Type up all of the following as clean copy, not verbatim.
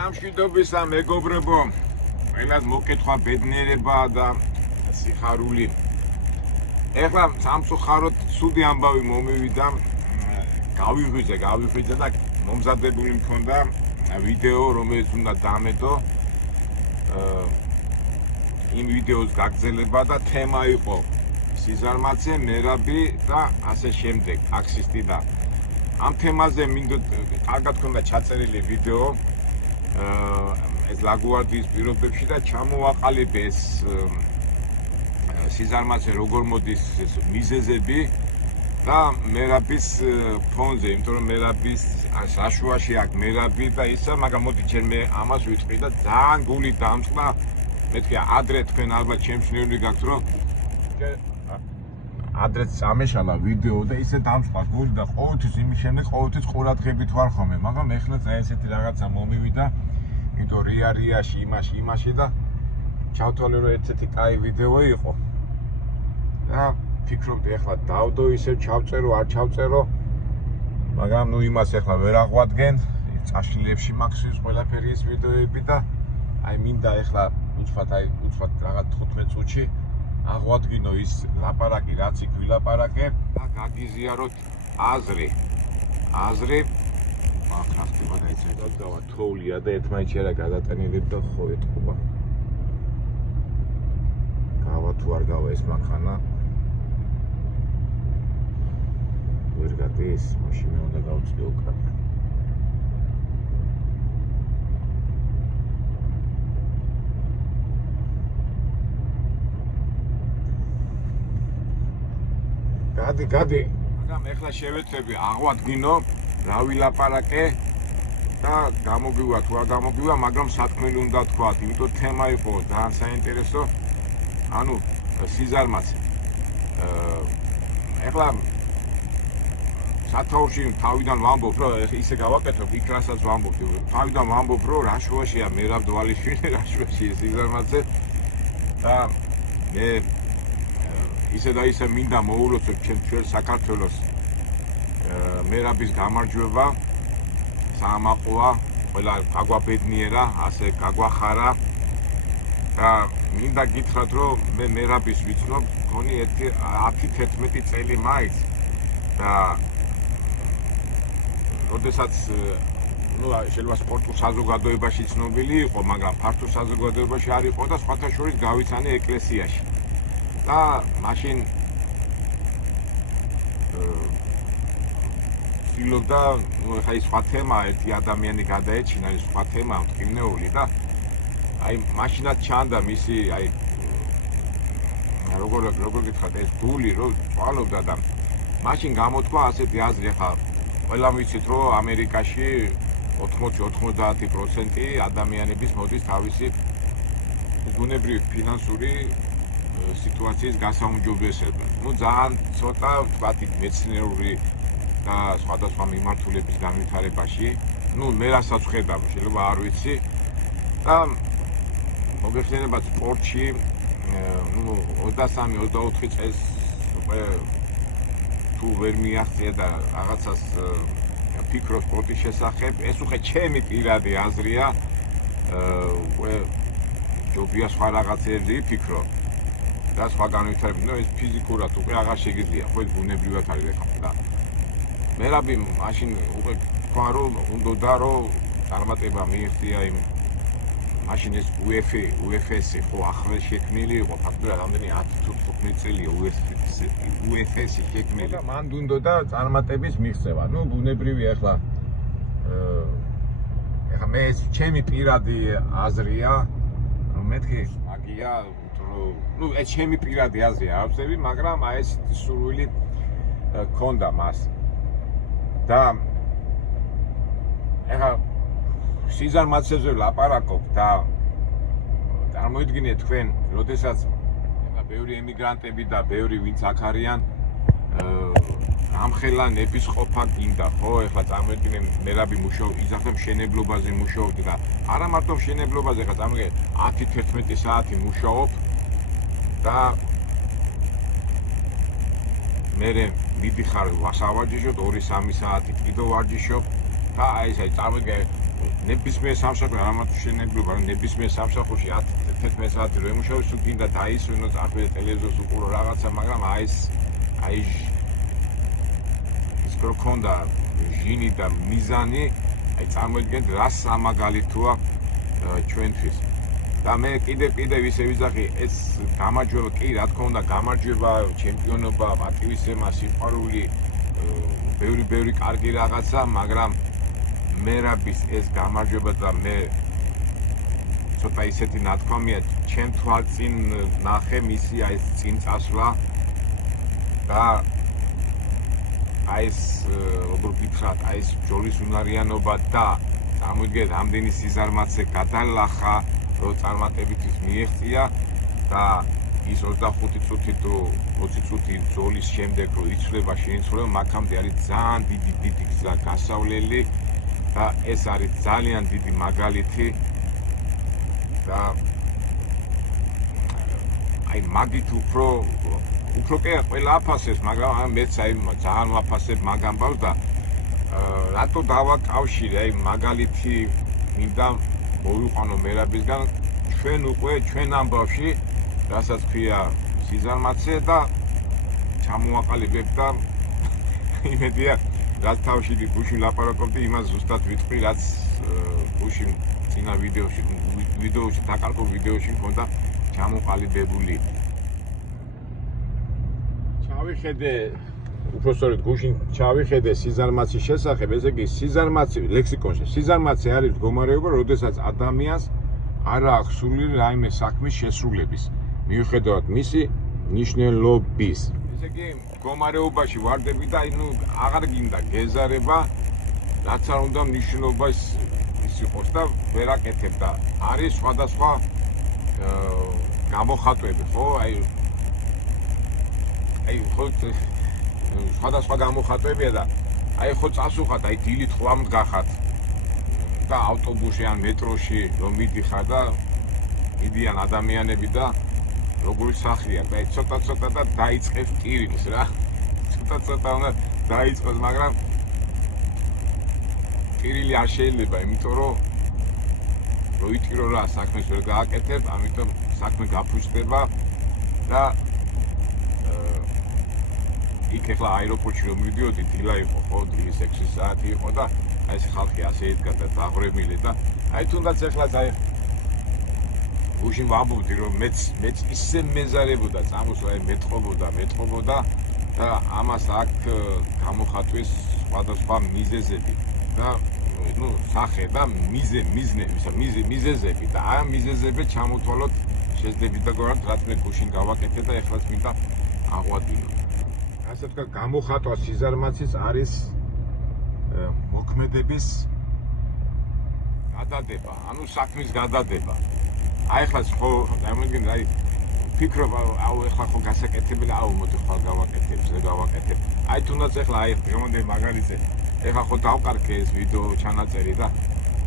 Lamshidobisa megobrobo. Ყველას მოკითხვა ბედნიერება და სიხარული. ეხლა სამწუხაროდ ცუდი ამბავი მომივიდა. გავიღვიძე და მომზადებული მქონდა ვიდეო, რომელიც უნდა დამეტო. იმ ვიდეოს გაგრძელება და თემა იყო სიზარმაცე, მერაბი და ასე შემდეგ, ტაქსისტი და ამ თემაზე მინდო კარგად ქონდა ჩაწერილი ვიდეო. ეს ლაგუარდიის პირობებში და ჩამოვაყალიბე ეს სიზარმაცე როგორ მოდის მიზეზები და მერაბის ფონზე, იმიტომ რომ მერაბის საშუაში აქ მერაბი და ისა, მაგრამ მოდი ჯერ მე ამას ვიტყვი და ძალიან გული დამწყდა. მეთქი ადრე თქვენ ალბათ ჩემს ნერვი გაქვთ რომ ადრე წამეშალა ვიდეო და ისე დამწყდა გული და ყოველთვის იმის შემდეგ ყოველთვის ყურადღებით ვარ ხოლმე, მაგრამ ეხლა ესეთი რაღაცა მომივიდა. იმიტომ რიაში იმაში და ჩავთვალე რომ ერთ-ერთი კაი ვიდეო იყო და ფიქრობდი ეხლა დავდო ისევ ჩავწერო არ ჩავწერო მაგრამ ნუ იმას ეხლა ვერ აღვადგენ წაშლილებში მაქვს ის ყველაფერი ის ვიდეოები და აი მინდა ეხლა უცბად რაღაც 15 წუთში აღვადგინო ის ლაპარაკი რაც იქ ვილაპარაკე და გაგიზიაროთ აზრი ახლა გადაიწერა და თოვლია და ერთმანეთში არა გადატანილი და ხო ეთქობა. გავა თუ არ გავა ეს მანქანა. ვერ გადის, მაშინ მე უნდა გავწიო კამერა. გადი. მაგრამ ეხლა შევეცდები აღვადგინო რა ვილაპარაკე და გამოგივა თუ არ გამოგივა, მაგრამ სათქმელი უნდა თქვათ, იმიტომ თემა იყო ძალიან საინტერესო. ანუ სიზარმაცე. ეხლა სათაურში თავიდან ვამბობ, რომ ისე გავაკეთებ, იქ რასაც ვამბობ, თავიდან ვამბობ, რომ რა შუაშია მერაბ დვალიშვილი, რა შუაშია სიზარმაცე და მე ისე და ისე მინდა მოულოცო ჩვენ საქართველოს მერაბის გამარჯვება საამაყოა, ყველა გაგვაბედნიერა, ასე გაგვახარა და მინდა გითხრათ, რომ მე მერაბის ვიცნობ, მგონი 10-11 წელი მაინც და როდესაც შეიძლება სპორტულ საზოგადოებაში ცნობილი იყო, მაგრამ ფართო საზოგადოებაში არ იყო და სხვათა შორის გავიცანე ეკლესიაში და მაშინ ცდილობდა, ხა ის სხვა თემაა, ერთი ადამიანი გადაეჩინა, ის სხვა თემაა, მტკივნეული და აი მაშინაც ჩანდა მისი აი როგორ გითხრათ ეს გული რომ წვალობდა და მაშინ გამოთქვა ასეთი აზრი, ხა ყველამ ვიცით რომ ამერიკაში 80-90% ადამიანების მოდის თავისი ბუნებრივი ფინანსური სიტუაციის გასაუმჯობესება. ნუ ძალიან ცოტა ვთქვათ მეცნიერული და სხვადასხვა მიმართულების განვითარებაში, ნუ მე რასაც ვხედავ, შეიძლება არ ვიცი და მოგეხსენებათ სპორტში, ნუ 23-24 წელს უკვე თუ ვერ მიაღწია და რაღაცას ფიქრობ სპორტის შესახებ, ეს უკვე ჩემი პირადი აზრია, უკვე ჯობია სხვა რაღაცებზე ვფიქრო და სხვა განვითარება, ნუ ეს ფიზიკურად უკვე აღარ შეგიძლია, ხო ეს ბუნებრივად არის ეხლა და მერაბი მაშინ უკვე თქვა რომ უნდა რომ წარმატება მიიღწია იმ მაშინ ეს UFC ხო ახლა შექმნილი იყო ფაქტობრივად რამდენი 10-15 წელია UFC შექმნილი და მან უნდა წარმატების მიღწევა. ნუ ბუნებრივი ახლა მე ეს ჩემი პირადი აზრია, მეთქი მაგია ნუ ეს ჩემი პირადი აზრია, არ ვწევი, მაგრამ აი ეს სურვილი ქონდა მას და ეხლა სიზარმაცეზე ლაპარაკობ და წარმოიდგინეთ თქვენ, როდესაც ეხლა ბევრი ემიგრანტები და ბევრი ვინც აქ არიან ამხელა ნების ყოფა გინდა, ხო? ეხლა წარმოიდგინე მერაბი იძახე მშენებლობაზე მუშაობდი და არა მარტო მშენებლობაზე, ეხლა წარმოიდგინე 10-11 საათი მუშაობ და მე მიდიხარ ვასავარჯიშოთ 2-3 საათი კიდევ ვარჯიშობ და აი ეს წარმოიდგინე ნებისმიერ სამსახურში არამატ შენებლობა, ნებისმიერ სამსახურში 10-11 საათი რომ ემუშავე, თუ გინდა დაისვენო, წახვიდე ტელევიზორს უყურო რაღაცა, მაგრამ აი ის გქონდა ჟინი და მიზანი, აი წარმოიდგენთ რა სამაგალითოა ჩვენთვის. და მე კიდე ისე ვიზახი, ეს გამარჯვება, კი რა თქმა უნდა, გამარჯვება, ჩემპიონობა, პატივისცემა, სიყვარული, ბევრი კარგი რაღაცა, მაგრამ მერაბის ეს გამარჯვება და მე ცოტა ისეთი ნათქვამია, ჩემ თვალწინ ნახე მისი აი ეს წინ წასვლა და აი ეს როგორ გითხრათ, აი ეს ბრძოლის უნარიანობა და წარმოიდგინეთ, ამდენი სიზარმაცე გადალახა, რომ წარმატებით ის მიეღწია და ის 25 წუთი თუ 20 წუთი ბრძოლის შემდეგ რომ იცვლება, შეიცვლება, მაგამდე არის ძალიან დიდი გზა გასავლელი და ეს არის ძალიან დიდი მაგალითი და აი მაგით უფრო კი ყველა აფასებს, მაგრამ მეც აი ძალიან ვაფასებ მაგ ამბავს და რატო დავაკავშირე აი მაგალითი მინდა მოვიყვანო მერაბისგან ჩვენ ამბავში, რასაც ქვია სიზარმაცე და ჩამოაყალიბებ და იმედია რაც თავში გუშინ ლაპარაკობდი, იმას ზუსტად ვიტყვი, რაც გუშინ წინა ვიდეოში დაკარგულ ვიდეოში მქონდა ჩამოყალიბებული. ჩავიხედე, უпростоრედ გუშინ ჩავიხედე სიზარმაცის შესახებ, ესე იგი სიზარმაცე ლექსიკონში. სიზარმაცე არის მდგომარეობა, როდესაც ადამიანს არ აქვს სრული რაიმე საქმის შესრულების, მიუხედავად მისი ნიშნულობის. ესე იგი მდგომარეობაში ვარდები და აღარ გინდა გეზარება, რაც არ უნდა მნიშვნელობა ის იყოს და ვერ აკეთებ და არის სხვადასხვა გამოხატვები, ხო? აი ხო სხვადასხვა გამოხატვებია და აი ხო წასუხათ, აი დილით ხვამთ გახათ და ავტობუსში ან მეტროში რომ მიდიხარ და მიდიან ადამიანები და როგორი სახლია და ცოტა და დაიწყებს ტირილს რა. ცოტა უნდა დაიწყოს, მაგრამ ტირილი არ შეიძლება, იმიტომ რომ როიტირო რა საქმეს ვერ გააკეთებ, ამიტომ საქმე გაფუჭდება და იქ ახლა აეროპორტში რომ მივიდიოდი, დილა იყო, ხო, დილის 6 საათი იყო და აი ეს ხალხი ასე იდგა და დაღვრემილი და აი თუნდაც ეხლაც აი გუშინ ვამბობდი რომ მეც ისე მეზარებოდა წამოსვლა, მეტყობოდა და ამას აქ გამოხატვის სხვადასხვა მიზეზები და სახე და მიზეზები და ამ მიზეზები ჩამოთვალოთ შეძლებითი და გვარად, რაც მე გუშინ გავაკეთე და ეხლაც მინდა აღვადგინო. ასე თქვა, გამოხატვა სიზარმაცის არის მოქმედების გადადება, ანუ საქმის გადადება. აი ახლა ხო გამიგენ, აი ფიქრობ, ახლა ხო გასაკეთებელი, მოდი ხვალ გავაკეთებ. აი თუნდაც ახლა აი გამონდე მაგალითზე, ახლა ხო დავყარქე ეს ვიდეო ჩანაწერი და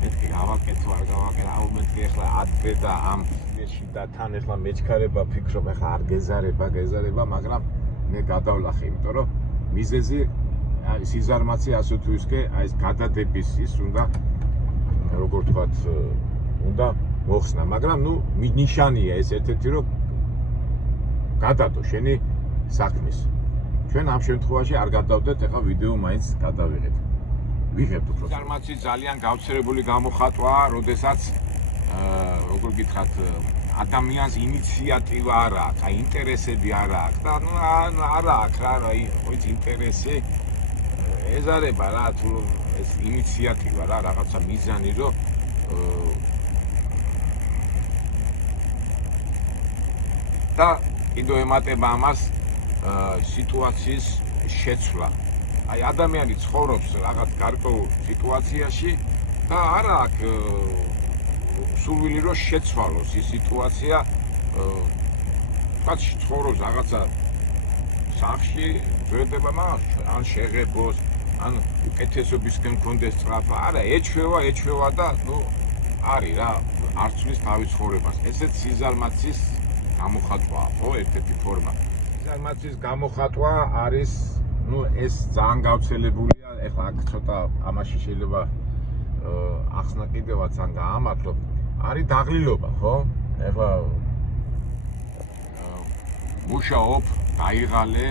მეთქი გავაკეთო, არ გავაკეთე, მეთქი ახლა ადრე და ამ სიაში და თან ახლა მეჩქარება, ფიქრობ ახლა არ გეზარება, მაგრამ მე გადავლახე, იმიტომ რომ მიზეზი არის სიზარმაცე, ასე თუ ისე აი ეს გადადების ის უნდა როგორ თქვათ, უნდა მოხსნა, მაგრამ ნიშანია ეს ერთ-ერთი რომ გადადო შენი საქმის. ჩვენ ამ შემთხვევაში არ გადავდეთ, ახლა ვიდეო მაინც გადავიღეთ. ვიღებთ უფრო. სიზარმაცე ძალიან გავრცელებული გამოხატვაა, როდესაც როგორ გითხრათ, ადამიანს ინიციატივა არ აქვს, აი ინტერესები არ აქვს და არ აქვს რა, ის ინტერესი ეზარება რა, თუ ეს ინიციატივა რა, რაღაცა მიზანი რომ და კიდევ ემატება ამას სიტუაციის შეცვლა. აი ადამიანი ცხოვრობს რაღაც გარკვეულ სიტუაციაში და არ აქვს სურვილი რომ შეცვალოს ის სიტუაცია, კაცი ცხოვრობს რაღაცა სახში, ძვირდება მას, ან შეღებოს, ან უკეთესობისკენ მქონდეს სწრაფა, არა, ეჩვევა და არის რა, არ ცვლის თავის ცხოვრებას. ესეც სიზარმაცის გამოხატვაა, ხო, ერთ-ერთი ფორმა. სიზარმაცის გამოხატვა არის, ეს ძალიან გავრცელებულია, ეხლა აქ ცოტა ამაში შეიძლება ახსნა კიდევაც ან გაამართლო, არის დაღლილობა, ხო? ეხლა მუშაობ, დაიღალე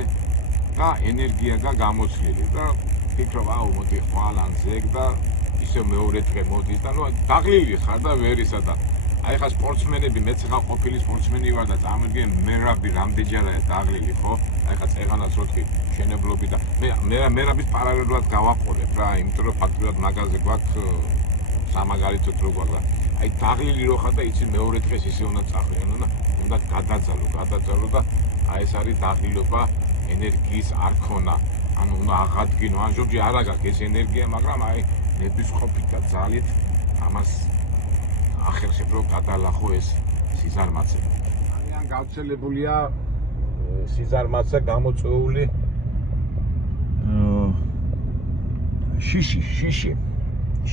და ენერგია და გამოცლილი და ფიქრობ, აუ, მოდი ხვალ ან ზეგ და ისე მეორე დღე მოდის და ნუ დაღლილი ხარ და ვერისა და აი ხა სპორტსმენები, მეც ხა ყოფილი სპორტსმენი ვარ და წარმოგიდგენ მერაბი რამდენჯერაა დაღლილი, ხო? აი ხა წეღანაც როთხი შენებლობი და მე მერაბის პარალელურად გავაყოლებ რა, იმიტომ რომ ფაქტურად მაგაზე გვაქვს სამაგალითოდ რო გვაქვს. აი დაღლილი რო ხარ და იცი მეორე დღეს ისე უნდა წახვიდე და უნდა გადაძალო და აი ეს არის დაღლილობა, ენერგიის არქონა. ანუ უნდა აღადგინო, ან ზოგჯერ არ აგაქვს ეს ენერგია, მაგრამ აი ნებისყოფით და ძალით ამას ახერხებ რომ გადალახო ეს სიზარმაცე. ძალიან გავრცელებულია სიზარმაცე გამოწვეული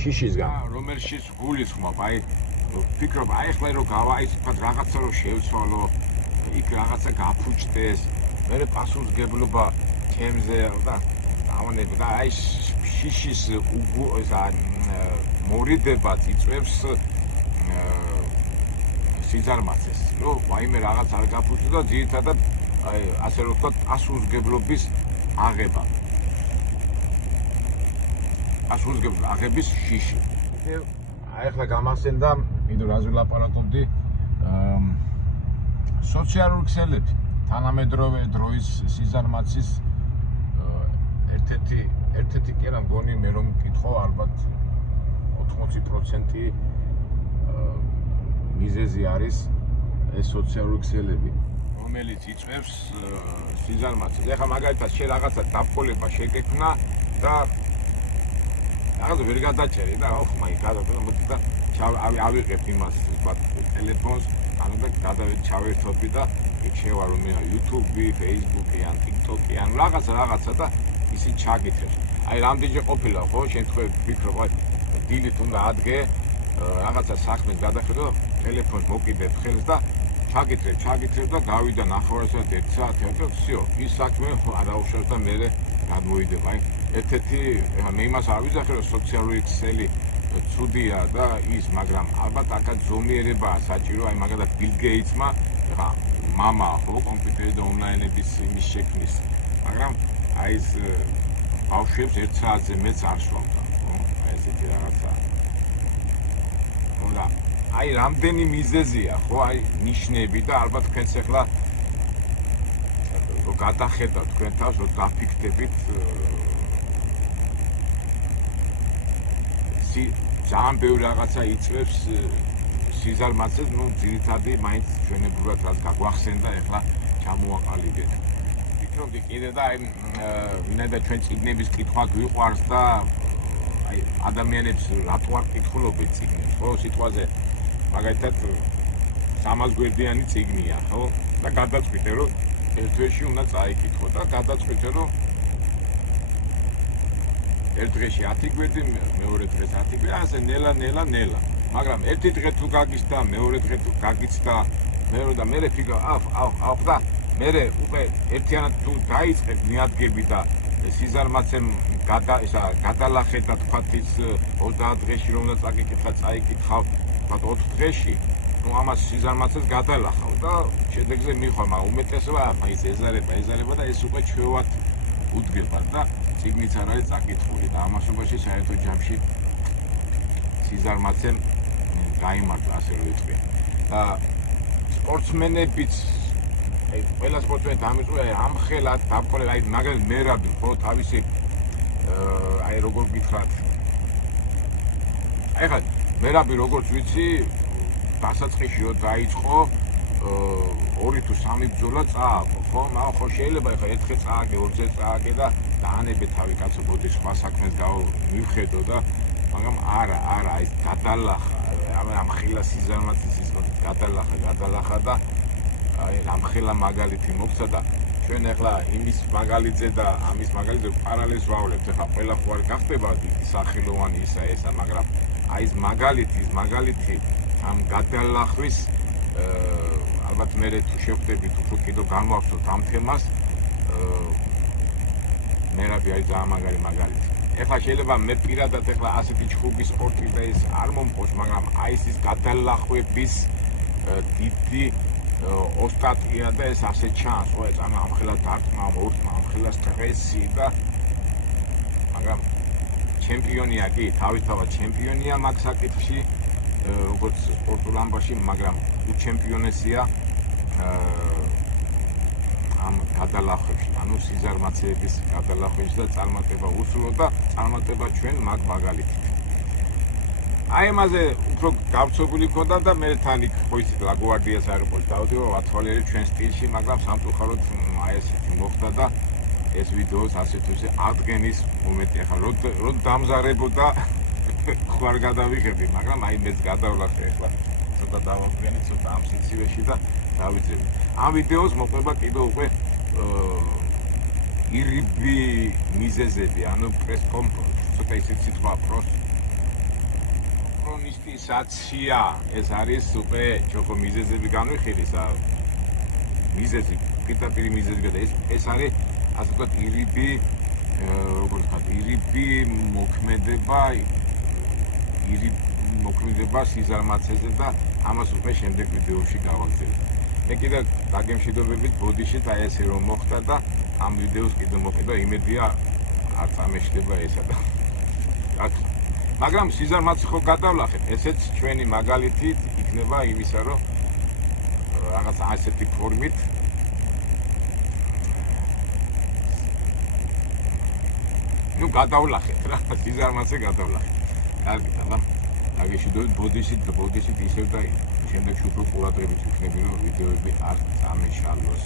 შიშისგან, რომელშიც გულისხმობ, აი ვფიქრობ, აი ახლა რომ გავაიცოთ რაღაცა რომ შევცვალო, იქ რაღაცა გაფუჭდეს, მე პასუხისგებლობა ჩემზე და დავანებ და აი შიშის მორიდება იწვევს სიზარმაცეს, რომ ვაიმე რაღაც არ გაფუჭდა და ძირითადად აი ასე რომ ვთქვათ პასუხისგებლობის აღება. პასუხისგებლობის აღების შიში. აი ახლა გამახსენდა, მინდა რაზე ვლაპარაკობდი, სოციალური ქსელები, თანამედროვე დროის სიზარმაცის ერთ-ერთი კი არა მგონი მე რომ მკითხო ალბათ 80% მიზეზი არის ეს სოციალური ქსელები, რომელიც იწვევს სიზარმაცეს. ეხლა მაგალითად შენ რაღაცა დაბყოლება შეგექმნა და რაღაცა ვერ გადაჭერი და ოხ მაგალითად მოდი და ავიღებ იმას ვთქვათ ტელეფონს, ანუ და ჩავერთობი და იქ შევარო მე YouTube-ი, Facebook-ი ან TikTok-ი ან რაღაცა და ისი ჩაგითებს. აი რამდენჯერ ყოფილა ხო, შენ თქვენ ვფიქრობ, აი დილით უნდა ადგე რაღაცა საქმეს გადახედო, ტელეფონს მოკიდებ ხელს და ჩაგითრებ და გავიდა 9 საათი, 1 საათი და всё, ის საქმე არაუშავს და მე გადმოვიდება. აი ერთ-ერთი მე იმას არ ვიზახე რომ სოციალური ქსელი ცუდია და ის, მაგრამ ალბათ აქაც ზომიერებაა საჭირო, აი მაგალითად ბილ გეიტსმა ეხა მამა ხო კომპიუტერი და ონლაინების იმის შექმნის, მაგრამ აი ეს ბავშვებს 1 საათზე მეც არ სვამდა, ხო? აი ესეთი რაღაცა. და აი რამდენი მიზეზია, ხო? აი ნიშნები და ალბათ თქვენს ახლა რო გადახედავთ თქვენ თავს, რო დაფიქრდებით ძალიან ბევრი რაღაცა იწვევს სიზარმაცეს, ნუ ძირითადი მაინც ჩვენებურად რაც გაგვახსენდა, ახლა ჩამოვაყალიბეთ. ვფიქრობდი კიდე და აი ვინაიდან ჩვენ წიგნების კითხვა გვიყვარს და აი ადამიანებს რატო არ კითხულობენ წიგნებს, ხო? სიტყვაზე მაგალითად 300 გვერდიანი წიგნია, ხო? და გადაწყვიტე რომ ერთ დღეში უნდა წაიკითხო და გადაწყვიტე რომ ერთ დღეში 10 გვერდი, მეორე დღეს 10 გვერდი, ასე ნელა. მაგრამ ერთი დღე თუ გაგიცდა, მეორე დღე თუ გაგიცდა, მე ვფიქრობ, აუ და მე უკვე ერთიანად თუ დაიწყებ მიადგები და სიზარმაცემ გადალახე და თქვათ ის 30 დღეში რომ უნდა წაკითხა, წაიკითხავ, თქვათ 4 დღეში, ნუ ამას სიზარმაცეს გადალახავ და შედეგზე მიხვარ, მაგრამ უმეტესობა ის ეზარება და ეს უკვე ჩვევად უდგება და წიგნიც არ არის წაკითხული და ამასობაში საერთო ჯამში სიზარმაცემ გაიმართა, ასე რომ ვიტყვი. და სპორტსმენებიც, აი ყველა სპორტსმენი დამიწყდა ამხელად დაბყოლე, აი მაგალითად მერაბი, ხო, თავისი აი როგორ გითხრათ. აი ხა მერაბი როგორც ვიცი, დასაწყისში რო დაიწყო 2 თუ 3 ბრძოლა წააგო, ხო? მაგრამ ხო შეიძლება ეხა ერთხელ წააგე, 2 ძე წააგე და დაანებე თავი კაცო, მოდი სხვა საქმეს მივხედო და მაგრამ არა, აი გადალახა, ამ ხილა სიზარმაცის ის გადალახა და აი ამ ხილა მაგალითი მოგცა და ჩვენ ახლა იმის მაგალითზე და ამის მაგალითზე პარალელს ვავლებთ, ახლა ყველა ხო არ გახდება სახელოვანი ესა, მაგრამ აი ეს მაგალითი ამ გადალახვის ალბათ მე თუ შევხვდებით უფრო კიდევ განვახსოვთ ამ თემას, მერაბი არის ძალიან მაგალითი. ეხლა შეიძლება მე პირადად ეხლა ასეთი ჩხუბი სპორტი და ეს არ მომყოს, მაგრამ აი ეს გადალახვების დიდი ოსტატია და ეს ასე ჩანს, ხო, ეწამა ამხელა დარტყმა, მორტყმა, ამხელა სტრესი და მაგრამ ჩემპიონია კი, თავისთავად ჩემპიონია მაგ საკითხში, როგორც სპორტულ ამბავში, მაგრამ უჩემპიონესია ამ გადალახვებში, ანუ სიზარმაცეების გადალახვებში და წარმატება უსულო და წარმატება ჩვენ მაგ მაგალითით. აი ამაზე უფრო გავცობილი მქონდა და მე თან იქ ხო იცით ლაგუარდიას აეროპორტში დავდივარ, ვათვალიერე ჩვენ სტილში, მაგრამ სამწუხაროდ აი ესეთი მოხდა და ეს ვიდეოს ასე თუ ისე აღდგენის მომენტი ახლა რომ დამზარებოდა ხო არ გადავიღებდი, მაგრამ აი მეც გადავლახე ახლა ცოტა დავამგრენი, ცოტა ამ სიცივეში და დავიძები. ამ ვიდეოს მოყვება კიდევ უკვე ირიბი მიზეზები, ანუ ცოტა ისეთ სიტყვა პრონისტიზაცია, ეს არის უკვე ჯობო მიზეზები განვიხილეს, მიზეზი, პირდაპირ მიზეზი და ეს არის ასე ვთქვათ ირიბი, როგორც ვთქვათ, ირიბი მოქმედება სიზარმაცეზე და ამას უკვე შემდეგ ვიდეოში გავაგზავნებ. მე კიდე დაგემშვიდობებით ბოდიშით აი ესე რომ მოხდა და ამ ვიდეოს კიდე მოკიდა იმედია არ წამეშლება ესა და მაგრამ სიზარმაცე ხო გადავლახეთ, ესეც ჩვენი მაგალითი იქნება იმისა, რომ რაღაც ასეთი ფორმით ნუ გადავლახეთ რა, სიზარმაცე გადავლახეთ. კარგი, აბა დაგეშვიდობებით ბოდიშით ისევ და შემდეგში უფრო ყურადღებით ვიქნები, რომ ვიდეოები არ წამეშალოს.